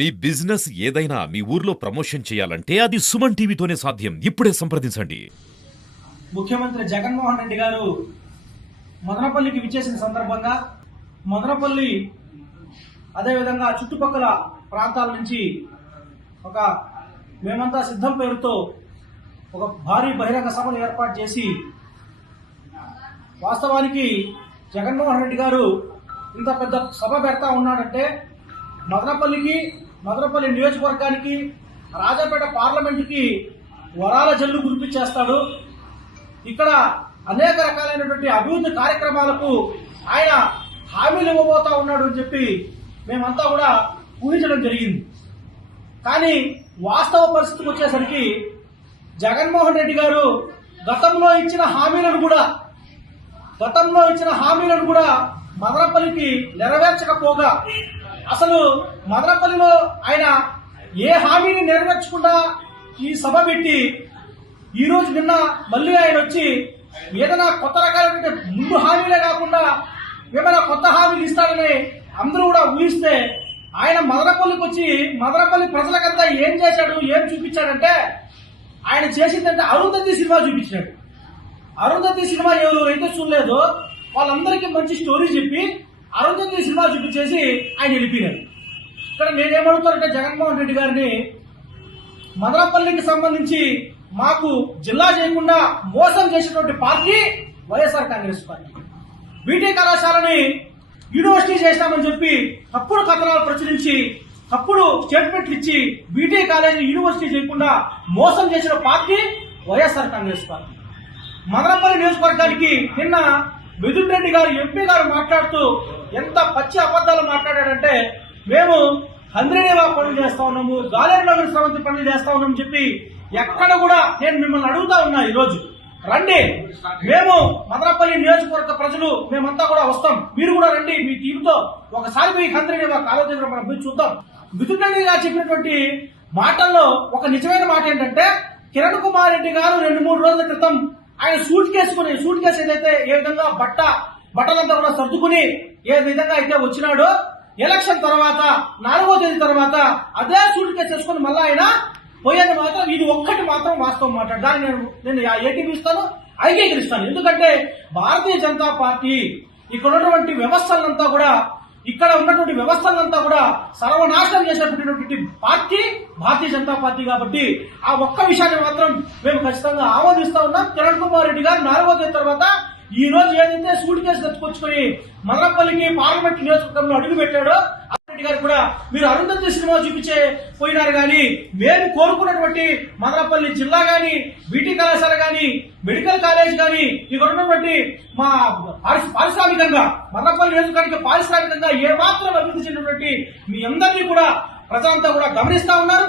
మీ business ఏదైనా మీ ఊర్లో promotion చేయాలంటే అది సుమన్ టీవీతోనే సాధ్యం. ఇప్పుడే సంప్రదించండి. ముఖ్యమంత్రి జగన్మోహన్ రెడ్డి గారు మదనపల్లికి విచ్చేసిన సందర్భంగా మదనపల్లి అదేవిధంగా చుట్టుపక్కల ప్రాంతాల నుంచి ఒక మేమంతా సిద్ధం పేరుతో ఒక భారీ బహిరంగ సభను ఏర్పాటు చేసి వాస్తవానికి జగన్మోహన్ రెడ్డి గారు ఇంత పెద్ద సభ పెడతా ఉన్నాడంటే మదనపల్లి నియోజకవర్గానికి రాజాపేట పార్లమెంటుకి వరాల జల్లు కురిపించేస్తాడు. ఇక్కడ అనేక రకాలైనటువంటి అభివృద్ధి కార్యక్రమాలకు ఆయన హామీలు ఇవ్వబోతా ఉన్నాడు అని చెప్పి మేమంతా కూడా ఊహించడం జరిగింది. కానీ వాస్తవ పరిస్థితికి వచ్చేసరికి జగన్మోహన్ రెడ్డి గారు గతంలో ఇచ్చిన హామీలను కూడా మదనపల్లికి నెరవేర్చకపోగా అసలు మదనపల్లిలో ఆయన ఏ హామీని నెరవేర్చకుండా ఈ సభ పెట్టి ఈరోజు నిన్న మళ్ళీ ఆయన వచ్చి ఏదైనా కొత్త రకాలైన ముందు హామీలే కాకుండా ఏమైనా కొత్త హామీలు ఇస్తాడని అందరూ కూడా ఊహిస్తే ఆయన మదనపల్లికి వచ్చి మదనపల్లి ప్రజలకంతా ఏం చేశాడు, ఏం చూపించాడంటే ఆయన చేసిందంటే అరుంధతి సినిమా చూపించాడు. అరుంధతి సినిమా ఎవరైతే చూడలేదో వాళ్ళందరికీ మంచి స్టోరీ చెప్పి అరుంధతి సినిమా చూపించేసి ఆయన వెళ్ళిపోయినారు. ఇక్కడ నేనేమడుగుతానంటే జగన్మోహన్ రెడ్డి గారిని మదనపల్లికి సంబంధించి మాకు జిల్లా చేయకుండా మోసం చేసినటువంటి party YSR Congress party. BT కళాశాలని యూనివర్సిటీ చేస్తామని చెప్పి తప్పుడు కథనాలు ప్రచురించి తప్పుడు స్టేట్మెంట్లు ఇచ్చి బీటీ కాలేజీ యూనివర్సిటీ చేయకుండా మోసం చేసిన party YSR Congress party. Madanapalle నియోజకవర్గానికి నిన్న మిథున్ రెడ్డి గారు ఎంపీ గారు మాట్లాడుతూ ఎంత పచ్చి అబద్దాలు మాట్లాడాడంటే మేము హంద్రీనేవా పనులు చేస్తా ఉన్నాము, గాలేరు నగర స్రవంతి పనులు చేస్తా ఉన్నామని చెప్పి ఎక్కడ కూడా నేను మిమ్మల్ని అడుగుతా ఉన్నా. ఈరోజు రండి, మేము మదనపల్లి నియోజకవర్గ ప్రజలు మేమంతా కూడా వస్తాం, మీరు కూడా రండి, మీ టీంతో ఒకసారి మీ హంద్రీనేవా కాలేజీ దగ్గర మనం పోయి చూద్దాం. మిథున్ రెడ్డి గారు చెప్పినటువంటి మాటల్లో ఒక నిజమైన మాట ఏంటంటే కిరణ్ కుమార్ రెడ్డి గారు 2-3 రోజుల క్రితం ఆయన సూట్ కేసు ఏదైతే ఏ విధంగా బట్టలంతా కూడా సర్దుకుని ఏ విధంగా అయితే వచ్చినాడో ఎలక్షన్ తర్వాత 4వ తేదీ తర్వాత అదే సూట్ కేసు వేసుకుని మళ్ళీ ఆయన పోయేది మాత్రం ఇది ఒక్కటి మాత్రం వాస్తవం మాట. దాన్ని నేను ఏటీపీ ఇస్తాను, ఐక్యీకరిస్తాను. ఎందుకంటే భారతీయ జనతా పార్టీ ఇక్కడ ఉన్నటువంటి వ్యవస్థలంతా కూడా సర్వనాశనం చేసినటువంటి పార్టీ భారతీయ జనతా పార్టీ. కాబట్టి ఆ ఒక్క విషయాన్ని మాత్రం మేము ఖచ్చితంగా ఆమోదిస్తా ఉన్నాం. కిరణ్ కుమార్ రెడ్డి గారు 4వ తేదీ తర్వాత ఈ రోజు ఏదైతే సూట్ కేసు తెచ్చుకొచ్చుకొని మదనపల్లికి పార్లమెంట్ నియోజకవర్గంలో అడుగు పెట్టాడో రెడ్డి గారు కూడా మీరు అరుంధతి సినిమా చూపించే పోయినారు. కానీ మేము కోరుకున్నటువంటి మదనపల్లి జిల్లా గాని, బీటీ కళాశాల గాని, మెడికల్ కాలేజ్ గాని, ఇక్కడ ఉన్నటువంటి మా పారిశ్రామికంగా మదనపల్లి నియోజకవర్గానికి పారిశ్రామికంగా ఏమాత్రం అభివృద్ధి చెందినటువంటి మీ అందరినీ కూడా ప్రజలంతా కూడా గమనిస్తా ఉన్నారు.